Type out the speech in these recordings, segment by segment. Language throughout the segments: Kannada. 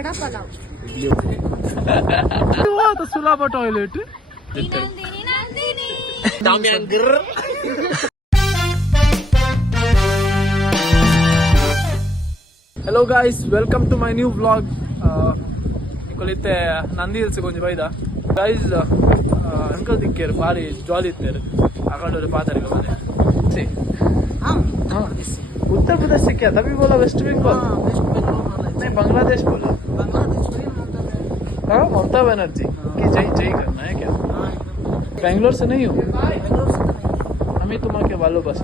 ವಡಾ ಪಲಾವ್. ಸುಲಭ toilet. Hello guys, welcome to my new vlog. ಇತ್ತೆ ನಂದಿ ಹಿಲ್ಸ್ ಕೊಂಚ ಬೈದ ಗೈಸ್ ಅಂಕಲ್ ದಿಕ್ಕೇರು ಭಾರಿ ಜಾಲಿ ಇತ್ತೇರು ಆಕಡೆ ಪಾತರಿಗೆ ಮನೆ उत्तर प्रदेश से क्या तभी बोला वेस्ट बंगाल नहीं बांग्लादेश बोला हाँ ममता बनर्जी की जय जय करना है क्या बेंगलोर से नहीं हो हमें तुम्हारे वालों बस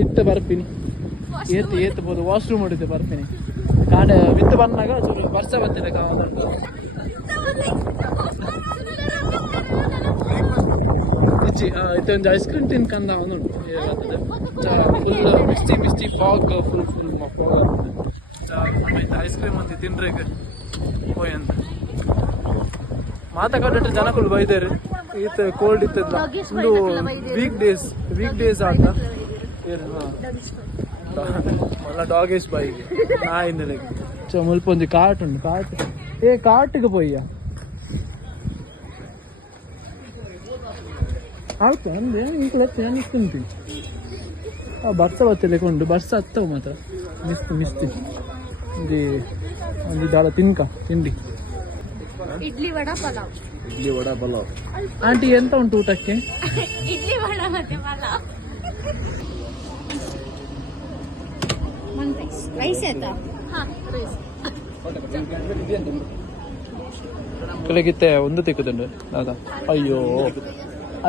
इतने ಬರ್ತೀನಿ ಏತ್ ವಾಶ್ರೂಮ್ ಹೊಡಿತೆ ಬರ್ತೀನಿ ಕಾಡೆ ವಿತ್ತು ಬಂದಾಗ ಚೂರು ವರ್ಷ ಬರ್ತಿಲ್ಲ ಇತ್ತೊಂದು ಐಸ್ ಕ್ರೀಮ್ ತಿನ್ಕಂದ ಅವನುಂಟು full misty fog full fog ice cream ಅಂತ ತಿನ್ರಿ ಹೋಯ್ ಅಂತ ಮಾತಾಡಿಟ್ಟು ಜನಗಳು ಬೈದಾರೆ ಈತ ಕೋಲ್ಡ್ ಇತ್ತದ ಒಂದು ವೀಕ್ ಡೇಸ್ ಆಟ మళ్ళీ డాగేష్ బాయికి నా ఇందులోకి ములిపొంది కాటు ఏ కాటుకు పోయ్యా అవుతా అందే ఇంకో ఇస్తుంది బర్స వచ్చలేకుండు బర్స వస్తావు మాత్రం మిస్తి ఇది దాడ తిండి ఇడ్లీ వడా పలావ్ ఆంటీ ఎంత ఉంటు ఊటಕ್ಕೆ ఇడ్లీ వడా ಮತ್ತೆ ಪಲಾವ್ ರೈಸ್ ಆಯ್ತಾ ಕೆಳಗಿತ್ತೆ ಒಂದು ತಿಕ್ಕುದುಂಡು ದಾದಾ ಅಯ್ಯೋ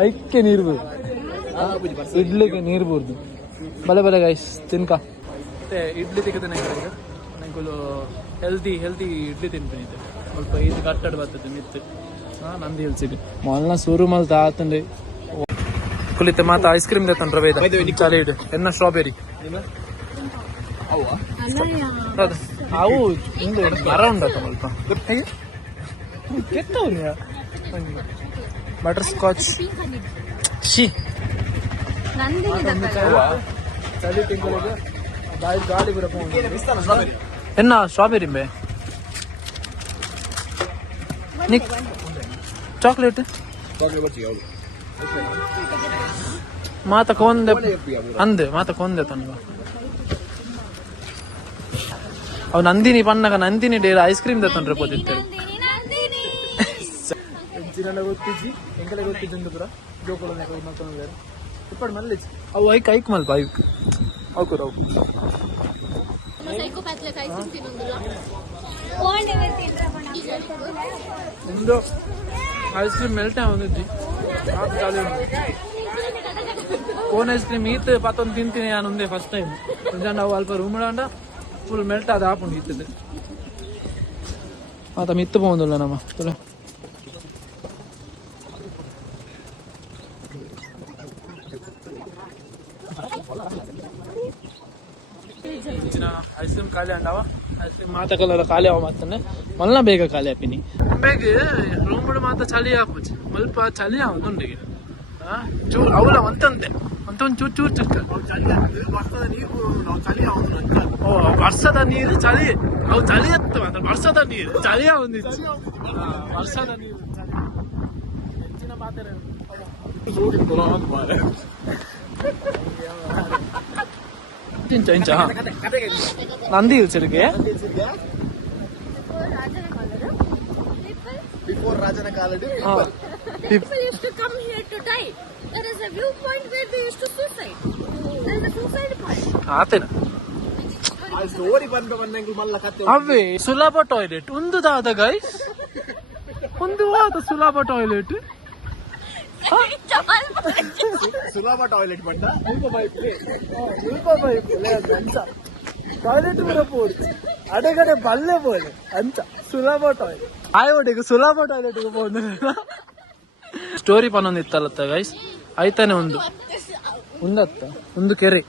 ಐಕ್ಕೆ ನೀರು ಬೂರ್ದು ಇಡ್ಲಿಗೆ ನೀರು ಬೂರ್ದು ಬಲೆ ಗೈಸ್ ತಿನ್ಕ ಮತ್ತೆ ಇಡ್ಲಿ ತಿಕ್ಕುತ್ತೇನೆ ನನಗೂ ಹೆಲ್ದಿ ಇಡ್ಲಿ ತಿಂತೀನಿ ಸ್ವಲ್ಪ ಇದು ಕಟ್ಟಡ ಬರ್ತದೆ ಮಿತ್ತು ನಂದಿ ಹಿಲ್ಸಿಗೆ ಮೊದಲ ಶುರು ಮಲ್ತ ಆತಂಡೆ ಕುಲಿತೆ ಮಾತ ಐಸ್ ಕ್ರೀಮ್ ತೆತ್ತಂಡ್ರೆ ಬೇದ ಚಾಲಿ ಇಡು ಎನ್ನ ಸ್ಟ್ರಾಬೆರಿ ಅವು ಹಿಂದೆ ಮರ ಉಂಟು ಸ್ವಲ್ಪ ಕೆಟ್ಟವ್ರಿ ಬಟರ್ ಸ್ಕಾಚ್ ಶಿ ಚಳಿ ತಿಂಗಳಿಗೆ ಗಾಡಿ ಬರ ಎನ್ನ ಸ್ಟ್ರಾಬೆರಿ ಬೇ ನಿಕ್ ಚಾಕ್ಲೇಟ್ ಮಾತ ಕೊಂದೆ ತನಗ ಅವ್ ನಂದಿನಿ ಪನ್ನಗ ನಂದಿನಿ ಡೇರ ಐಸ್ ಕ್ರೀಮ್ ತಗೊಂಡ್ರೆ ಪೋದಿರ್ತಾರೆ ಗೊತ್ತಿದ್ದಿ ಎಂಕಲೆ ಗೊತ್ತಿದ್ದು ಪುರ ಜೋಕೊಳ ಮಲ್ಕೊಂಡು ಇಪ್ಪಡು ಮಲ್ಲಿ ಅವು ಐಕ್ ಮಲ್ಪ ಅವು ಒಂದು ಐಸ್ ಕ್ರೀಮ್ ಮೆಲ್ಟ್ ಆಗಿ ಕೋನ್ ಐಸ್ ಕ್ರೀಮ್ ಈತ್ ಪತ್ತೊಂದು ತಿಂತೀನಿ ನಾನು ಒಂದೇ ಫಸ್ಟ್ ಟೈಮ್ ನಾವು ಅಲ್ಪ ರೂಮ್ ಫುಲ್ ಮೆಲ್ಟ್ ಆದ ಹಾಕೊಂಡು ಇತ್ತದೆ ಮಾತ ಮಿತ್ತು പോകുന്നില്ല ನಮ್ಮ ಚಲೋ ಐಸ್ ಕ್ರೀಮ್ ಖಾಲಿ ಅಂಡವ ಐಸ್ ಕ್ರೀಮ್ ಮಾತ ಕಲರ್ ಖಾಲಿ ಅವ ಮಾತನೆ ಮಲ್ಲ ಬೇಗ ಖಾಲಿ ಆಪಿನಿ ಬೇಗ ರೂಮ್ ಮಾತ ಚಳಿ ಹಾಕೋಚು ಮಲ್ಪ ಚಳಿ ಅವನುಂಡೆ ಚೂರು ಅವಲ ಒಂತಂತೆ ಒಂದು ಚೂರು ವರ್ಷದ ನೀರು ಚಳಿ ಅವು ಚಳಿ ಎತ್ತವ ಅಂದ್ರೆ ವರ್ಷದ ನೀರು ಚಳಿ ಒಂದಿತ್ತು ವರ್ಷದ ನೀರು ಹೆಚ್ಚಿನ ಮಾತಾಡ ಇಂಚ Nandi ಹಿಲ್ಸರಿಗೆ Before Rajana Kaladu, people used to come here to die. There is a viewpoint where they used to suicide. There is a suicide point. ಆತೇನ ಆ ಸ್ಟೋರಿ ಬಂದು ಮಲ್ಲ ಕತೆ ಅವೇ ಸುಲಭ ಟಾಯ್ಲೆಟ್ ಒಂದು ದಾದ ಗೈಸ್ ಒಂದು ವಾದ ಸುಲಭ ಟಾಯ್ಲೆಟ್ ಸುಲಭ ಟಾಯ್ಲೆಟ್ ಬಂದ ಟಾಯ್ಲೆಟ್ ಬರಬಹುದು ಅಡೆಗಡೆ ಬಲ್ಲೆ ಬೋದು ಅಂತ ಸುಲಭ ಟಾಯ್ಲೆಟ್ ಆಯೋಡಿಗೆ ಸುಲಭ ಟಾಯ್ಲೆಟ್ಗೆ ಹೋದ ಸ್ಟೋರಿ ಪನ್ನೊಂದಿತ್ತಲ್ಲತ್ತ ಗೈಸ್ ಆಯ್ತಾನೆ ಒಂದತ್ತ ಒಂದು ಕೆರೆ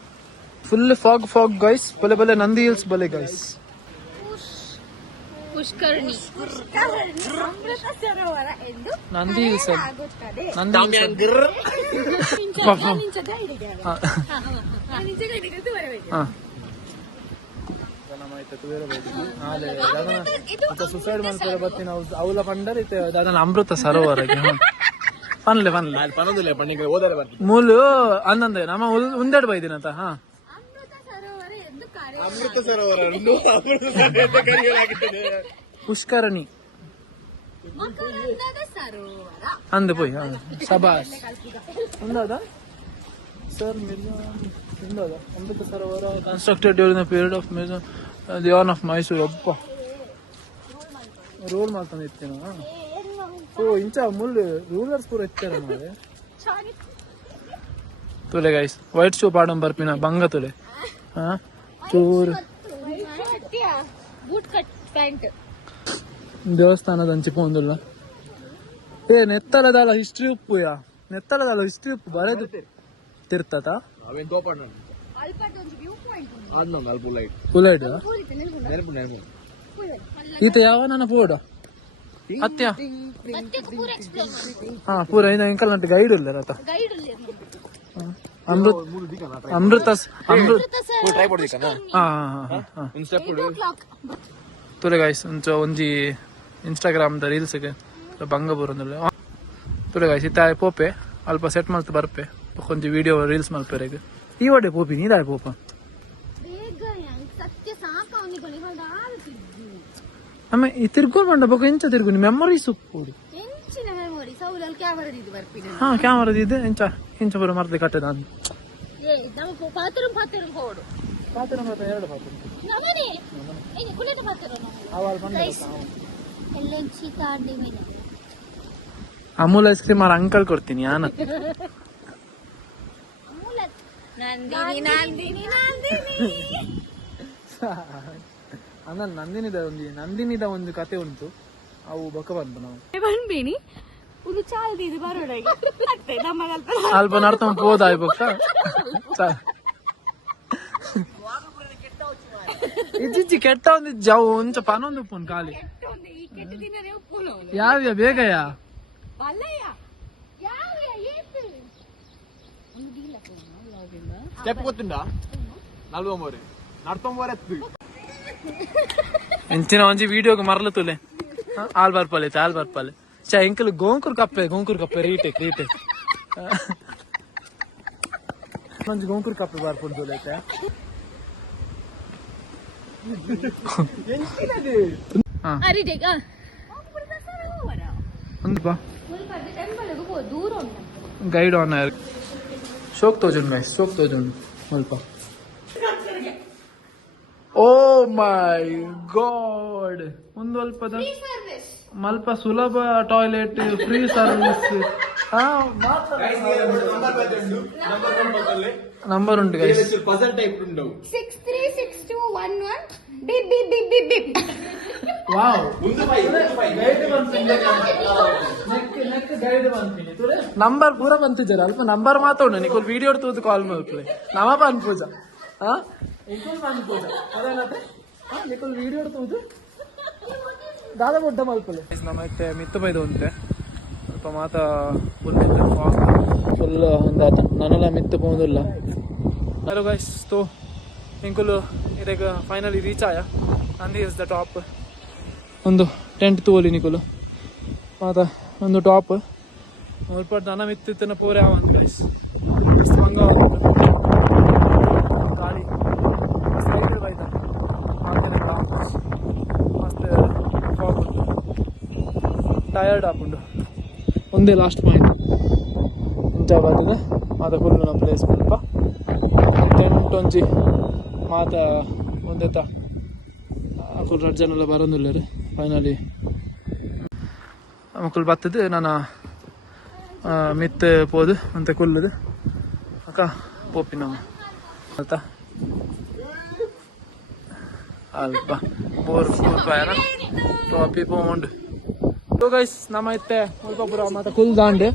ಫುಲ್ ಫಾಗ್ ಗೈಸ್ ಬಲೆ ನಂದಿ ಹಿಲ್ಸ್ ಬಲೆ ಗೈಸ್ ಪುಷ್ಕರಣಿ ನಂದಿ ಹಿಲ್ಸ್ ನಮ್ಮ ಐತೆ ತುವೇರ ಬೈದಿದ್ವಿ ನಾಳೆ ದಾದನ ಸುಸೈಡ್ ಮಾಡ್ತಾರೆ ಬರ್ತೀನಿ ಅವಳ ಪಂಡರ್ ಐತೆ ದಾದನ ಅಮೃತ ಸರೋವರಗೆ ಪನ್ಲೆ ಅಲ್ಲಿ ಪನ್ನೊಂದಿಲ್ಲ ಪಣ್ಣಿಗೆ ಓದಾರೆ ಬರ್ತೀನಿ ಮೂಲು ಅನ್ನಂದೆ ನಮ್ಮ ಉಂದೆಡ್ ಬೈದಿನಂತ ಹಾ ಅಮೃತ ಸರೋವರ ಎಂದು ಕರೆ ಅಮೃತ ಸರೋವರ ಅಮೃತ ಸರೋವರ ಕರೆಯಲಾಗುತ್ತದೆ ಪುಷ್ಕರಣಿ ಮಕರಂದದ ಸರೋವರ ಅಂದು ಪೋಯ್ ಶಬಾಸ್ ಉಂದಾದ sir ಉಂದಾದ Amrit Sarovar constructed during the period of the on off Mysuru ಒಬ್ಬ ರೋಲ್ ಮಾಡ್ತಾನೆ ಇತ್ತೇನ ಓ ಇಂಚ ಮುಳ್ಳು ರೂಲರ್ಸ್ ಪೂರ ಇತ್ತಾರ ಮಾರೆ ತುಲೆ ಗೈಸ್ ವೈಟ್ ಶೂ ಪಾಡಂ ಬರ್ಪಿನ ಬಂಗ ತುಲೆ ಹಾ ಚೂರು ಬೂಟ್ ಕಟ್ ಪ್ಯಾಂಟ್ ದೇವಸ್ಥಾನದ ಹಂಚಿ ಪೋಂದುಲ್ಲ ಏ ನೆತ್ತಲದಾಲ ಹಿಸ್ಟ್ರಿ ಉಪ್ಪು ನೆತ್ತಲದಾಲ ಹಿಸ್ಟ್ರಿ ಉಪ್ಪು ಬರೆದು ತಿರ್ತತ ಅವೇನ್ ತೋಪಾಡ ಅಲ್ಪದ ಒಂದು ವ್ಯೂ ಪಾಯಿಂಟ್ ಉಂಟು ಅದನ್ನ ಅಲ್ಪ ಲೈಟ್ ಪುಲೈಟ್ ಕೂಲಿತೆ ನಿಲ್ಕೊಂಡು ನೆನಪು ಈತ ಯಾವ ನನ್ನ ಪೋಡ ಅತ್ಯ ಮತ್ತೆ ಪೂರ ಎಕ್ಸ್ಪ್ಲೋರ್ ಮಾಡಿ ಹಾ ಪೂರ ಇದು ಎಂಕಲ್ ನಟ್ಟು ಗೈಡ್ ಇಲ್ಲ ರತ ಗೈಡ್ ಅಲ್ಲಿ ಅಮೃತ ಅಮೃತ ಅಮೃತ ಟ್ರೈ ಮಾಡ್ದಿಕ್ಕನ ಹಾ ಹಾ ಹಾ ಹಾ ಒಂದು ಸ್ಟೆಪ್ 8 o'clock ತುಲೆ ಗೈಸ್ ಒಂಜಿ ಇನ್ಸ್ಟಾಗ್ರಾಮ್ ದ ರೀಲ್ಸ್ ಗೆ ಬಂಗ ಬರೋದಿಲ್ಲ ತುಲೆ ಗೈಸ್ ಇತ್ತ ಪೋಪೆ ಅಲ್ಪ ಸೆಟ್ ಮಾಡ್ತಾ ಬರ್ಪೆ ಒಂಜಿ ವಿಡಿಯೋ ರೀಲ್ಸ್ ಮಲ್ಪೆರೆ ಈ ಒಡೆ ಪೋಪಿ ನೀದಾಯ ಪೋಪ ಬೇಗ ಸತ್ಯ ಸಾಕ ಅವನಿಗೆ ಹೊಂದ ಆಲ್ತಿದ್ದು ಆಮೆ ಈ ತಿರ್ಗೋಲ್ ಮಂಡ ಬೇಕು ಎಂಚ ತಿರ್ಗು ಮೆಮೊರೀಸ್ ಉಪ್ಪು ಎಂಚಿನ ಮೆಮೊರಿ ಸೌಲಲ್ ಕ್ಯಾಮರಾ ಇದು ಬರ್ಪಿನ ಹಾ ಕ್ಯಾಮರಾ ಇದೆ ಎಂಚ ಇಂಚ ಬರೋ ಮರ್ದೆ ಕಟ್ಟೆ ನಾನು ಏ ನಮ್ಮ ಪಾತ್ರ ಹೋಡು ಪಾತ್ರ ಮಾತ್ರ ಎರಡು ಪಾತ್ರ ನಮನೆ ಏ ಕುಲೇಟ ಪಾತ್ರ ಅವಲ್ ಬಂದ ಎಲ್ಲೆಂಚಿ ಕಾರ್ಡಿ ಮೇಲೆ ಅಮೂಲ್ ಐಸ್ ಕ್ರೀಮ್ ಅವ್ರ ಅಂಕಲ್ ಕೊಡ್ತೀನಿ ಯಾನ ನಂದಿನಿ ನಂದಿನಿ ನಂದಿನಿ ಅನ್ನ ನಂದಿನಿದ ಒಂದು ಕತೆ ಉಂಟು ಅವು ಬೊಕ್ಕ ಬಂತು ನಾವು ಬಂದ್ಬೇನಿ ಒಂದು ಚಾಲ್ದಿ ಇದು ಬರೋಡಾಗಿ ಅತ್ತೆ ನಮ್ಮಗಲ್ಪ ಅಲ್ಪ ನಡ್ತ ಹೋದ ಬೊಕ್ಕ ಇಜ್ಜಿ ಕೆಟ್ಟ ಒಂದು ಜಾವು ಒಂಚ ಪನೊಂದು ಉಪ್ಪುನ್ ಖಾಲಿ ಈ ಕೆಟ್ಟ ದಿನನೇ ಉಪ್ಪುನು ಯಾವ್ಯ ಬೇಗಯ್ಯ ಬಲ್ಲಯ್ಯ ಯಾವ್ಯ ಏತು ಒಂದು ಡೀಲ್ ಸ್ಟೆಪ್ ಗೊತ್ತುಂಟಾ 43 ನಡ್ತೊಂಬರತ್ತು ಎಂಚಿನ ಒಂಜಿ ವಿಡಿಯೋಗೆ ಮರಲು ತುಲೆ ಆಲ್ ಬರ್ಪಲೆ ಎಂಕಲ್ ಗೋಂಕೂರ್ ಕಪ್ಪೆ ರೀಟೆಕ್ ಒಂಜಿ ಗೋಂಕೂರ್ ಕಪ್ಪೆ ಬರ್ಪುಂಡು ತುಲೆ ಅರಿಜೆಗ ಒಂದು ಬಾ ಟೆಂಪಲ್ಗೆ ಹೋಗಿ ದೂರ ಉಂಟು ಗೈಡ್ ಆನ್ ಶೋಕ್ ತೋಜುಂಡು ಸ್ವಲ್ಪ ಓ ಮೈ ಗಾಡ್ ಒಂದು ಅಲ್ಪದ ಮಲ್ಪ ಸುಲಭ ಟಾಯ್ಲೆಟ್ ಫ್ರೀ ಸರ್ವಿಸ್ ನಂಬರ್ ಉಂಟು ಗೈಸ್ ಪಜಲ್ ಟೈಪ್ ಉಂಟು 636211 ಬಿಪ್ ಬಿಪ್ ಬಿಪ್ ಬಿಪ್ ಬಿಪ್ ವಾವ್ ಮುಂದೆ ಬೈ ನಂಬರ್ ಪೂರ ಬಂತಿದ್ದಾರೆ ಅಲ್ಪ ನಂಬರ್ ಮಾತಾಡ ನಿಕೋಲ್ ವಿಡಿಯೋ ತೂದು ಕಾಲ್ ಮಾಡ್ಕೊಳ್ಳಿ ನಮ ಪಾನ್ ಪೂಜಾ ಹಾ ನಿಕೋಲ್ ಪಾನ್ ಪೂಜಾ ಅದೇನತ್ತೆ ನಿಕೋಲ್ ವಿಡಿಯೋ ತೂದು ದಾದ ಬೊಡ್ಡ ಮಲ್ಪಲೆ ನಮ್ಮತ್ತೆ ಮಿತ್ತು ಬೈದು ಅಂತೆ ಸ್ವಲ್ಪ ಮಾತ ಫುಲ್ ಅಂದಾತ ನನ್ನೆಲ್ಲ ಮಿತ್ತು ಪೋದಿಲ್ಲ ಹಲೋ ಗೈಸ್ ತೋ ಇಂಕುಲು ಇದೀಗ ಫೈನಲಿ ರೀಚ್ ಆಯ ನಂದಿ ಇಸ್ ದ ಟಾಪ್ ಒಂದು ಟೆಂಟ್ ತೋಲಿ ನಿಕುಲು ಮಾತ ಒಂದು ಟಾಪ್ ಸ್ವಲ್ಪ ದನ ಮಿತ್ತಿನ ಪೂರ ಒಂದು ಗೈಸ್ ಭಂಗ ಗಾಳಿ ಸೈಕಲ್ ಬೈದ ಮಸ್ತ್ ಫಾಗ್ ಟಯರ್ಡ್ ಆಪುಂಡು ಒಂದೇ ಲಾಸ್ಟ್ ಪಾಯಿಂಟ್ ಎಂಜಾಯ್ ಬರ್ತದೆ ಮಾತ ಫುಲ್ ನಮ್ಮ ಪ್ಲೇಸ್ ಮುಲ್ಪ ಟೆಂಟ್ ಒಂಜಿ ಮಾತ ಒಂದೆತ್ತ ಫುಲ್ ರೆಡ್ ಜನ ಎಲ್ಲ ಬರೋದಿಲ್ಲ ರೀ ಫೈನಲಿ ಮಕ್ಕಳು ಬರ್ತದೆ ನಾನು ಮಿತ್ ಪೋದು ಅಂತ ಕುಲ್ಲದು ಅಕ್ಕ ಪೋಪಿ ನಮ್ಮ ಆಯ್ತಾ ಅಲ್ಪ ಬೋರ್ ಪಾಯನ ಟಾಪಿ ಪೋಮುಂಡು ಗೈಸ್ ನಮ್ಮ ಇತ್ತೆ ಸ್ವಲ್ಪ ಪುರ ಮಾತ ಕುಲ್ ದಾಂಡೆ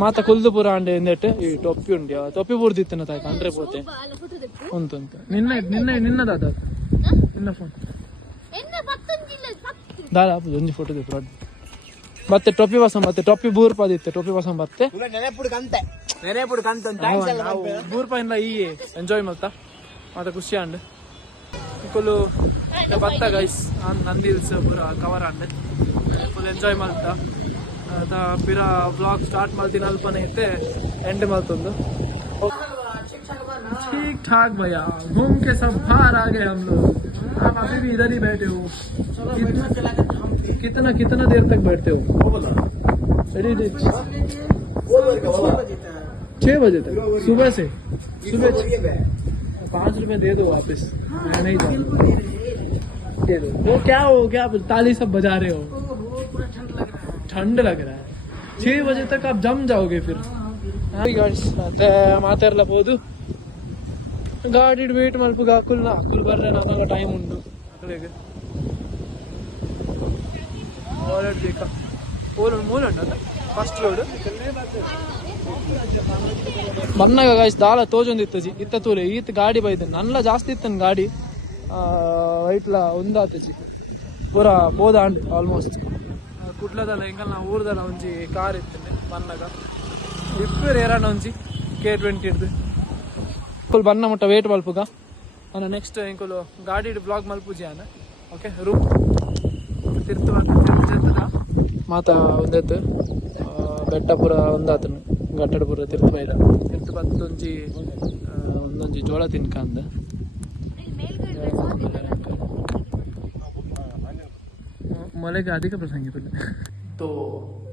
ಮಾತ ಕುಲ್ದು ಪುರ ಅಂಡೆ ಎಂದೆಟ್ಟು ಈ ಟೊಪ್ಪಿ ಉಂಡಿ ಟೊಪ್ಪಿ ಬುರ್ದಿತ್ತನ ತಾಯ್ಕ ಅಂದ್ರೆ ಪೋತೆ ಉಂಟು ನಿನ್ನದಾದ ನಿನ್ನ ಫೋನ್ ದಾದ ಒಂಜಿ ಫೋಟೋ ಬೇಕು ಮತ್ತೆ ಟೊಪ್ಪಿ ವಾಸಂ ಮತ್ತೆ ಟೊಪ್ಪಿ ಬೂರ್ ಪಾದಿತ್ತೆ ಟೊಪ್ಪಿ ವಾಸಂ ಬತ್ತೆ ನೆನೆಪುಡು ಕಂತೆ ಬೂರ್ ಪಾಯಿಲ್ಲ ಈ ಎಂಜಾಯ್ ಮಲ್ತಾ ಮತ್ತೆ ಖುಷಿ ಅಂಡ್ ಫುಲ್ಲು ಬತ್ತ ಗೈಸ್ ನಂದಿ ಹಿಲ್ಸ್ ಪೂರ ಕವರ್ ಅಂಡೆ ಫುಲ್ ಎಂಜಾಯ್ ಮಾಡ್ತಾ ಪಿರ ಬ್ಲಾಗ್ ಸ್ಟಾರ್ಟ್ ಮಾಡ್ತೀನಿ ಅಲ್ಪನೇ ಇತ್ತೆ ಎಂಡ್ ಮಾಡ್ತೊಂದು ठीक ठाक भैया घूम के सब बाहर आ गए हम लोग आप अभी भी इधर ही बैठे हो कितना कितना देर तक बैठते हो 6 बजे तक सुबह से सुबह 5 रुपए दे दो वापस मैं नहीं जाऊंगा दे दो वो क्या हो क्या ताली सब बजा रहे हो ठंड लग रहा है 6 बजे तक आप जम जाओगे फिर ಮಾತಾಡ್ಲಬಹುದು ಗಾಡಿ ವೇಟ್ ಮಲ್ಪಗ ಅಕ್ಕುಲ್ ಬರ್ರೆ ನಮಗೆ ಟೈಮ್ ಉಂಟು ಅಕ್ಕಳಿಗೆ ವಾಲೆಟ್ ಬೇಕಾ ಮೂಲ ಫಸ್ಟ್ ರೋಡ್ ಬನ್ನಾಗ ಗಾಯ್ಸ್ ದಾಳ ತೋಜೊಂದಿತ್ತಜಿ ಇತ್ತ ತೂಲೆ ಈತ್ ಗಾಡಿ ಬೈದ ನನ್ಲ ಜಾಸ್ತಿ ಇತ್ತನ್ ಗಾಡಿ ವೈಟ್ಲ ಒಂದಾತಜಿ ಪೂರ ಪೋದಾಂಡ್ ಆಲ್ಮೋಸ್ಟ್ ಕುಡ್ಲದಲ್ಲ ಹೆಂಗಲ್ಲ ನಾ ಊರ್ದಲ್ಲ ಒಂಜಿ ಕಾರ್ ಇತ್ತೇನೆ ಬನ್ನಾಗ ಇಬ್ಬರು ಏರಾಣ ಒಂಜಿ K20 ಇಡ್ದು ಫುಲ್ ಬನ್ನ ಮುಟ್ಟ ವೇಟ್ ಮಲ್ಪುಗ ನಾನು ನೆಕ್ಸ್ಟ್ ಇಂಕುಲು ಗಾಡಿ ಬ್ಲಾಗ್ ಮಲ್ಪುಜಿ ಅನ್ನ ಓಕೆ ರೂಮ್ ತಿರ್ತದ ಮಾತಾ ಒಂದೆತ್ತು ಬೆಟ್ಟ ಪುರ ಒಂದಾತನು ಗಟ್ಟಡ ಪುರ ತಿರ್ತು ಬೈದ ತಿರ್ತು ಬತ್ತೊಂಜಿ ಒಂದೊಂಜಿ ಜೋಳ ತಿನ್ಕ ಅಂದ ಮೊಲೆಗೆ ಅಧಿಕ ಪ್ರಸಂಗಿ ಬಿಡ ತೋ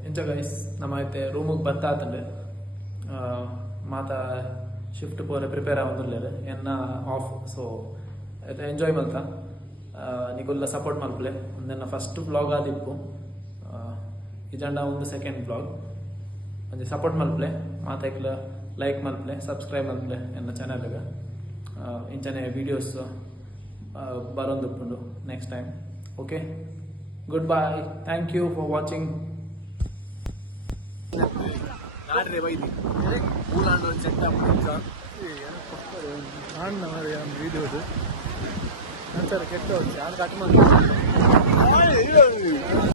ಎಂಜ ಗೈಸ್ ನಮ್ಮ ಐತೆ ರೂಮಿಗೆ ಬತ್ತಾತಂಡೆ ಮಾತಾ ಶಿಫ್ಟ್ ಪೋರೆ ಪ್ರಿಪೇರ್ ಆಗೋದಿಲ್ಲ ಎನ್ನ ಆಫ್ ಸೊ ಎಂಜಾಯ್ ಮಲ್ತಾ ನಿಗುಲ್ಲ ಸಪೋರ್ಟ್ ಮಲ್ಪಲೆ ಒಂದೆನ್ನ ಫಸ್ಟ್ ಬ್ಲಾಗ್ ಆದಿಪ್ಪು ಇಜಂಡ ಒಂದು ಸೆಕೆಂಡ್ ಬ್ಲಾಗ್ ಒಂಜಿ ಸಪೋರ್ಟ್ ಮಲ್ಪಲೆ ಮಾತಾಕ್ಲ ಲೈಕ್ ಮಲ್ಪಲೆ ಸಬ್ಸ್ಕ್ರೈಬ್ ಮಲ್ಪಲೆ ಎನ್ನ ಚಾನಲ್ಗೆ ಇಂಚನೆ ವೀಡಿಯೋಸ್ ಬರೋಂದುಪ್ಪುಂಡು next time okay good bye thank you for watching ನಾಡ್ರೆ ಬೈದಿ ಊಲಾಂಡ್ ಒಂದು ಸೆಟ್ ವೀಡಿಯೋದು ನಂತರ ಕೆಟ್ಟ ಯಾರು ಕಟ್ ಮಾಡಿ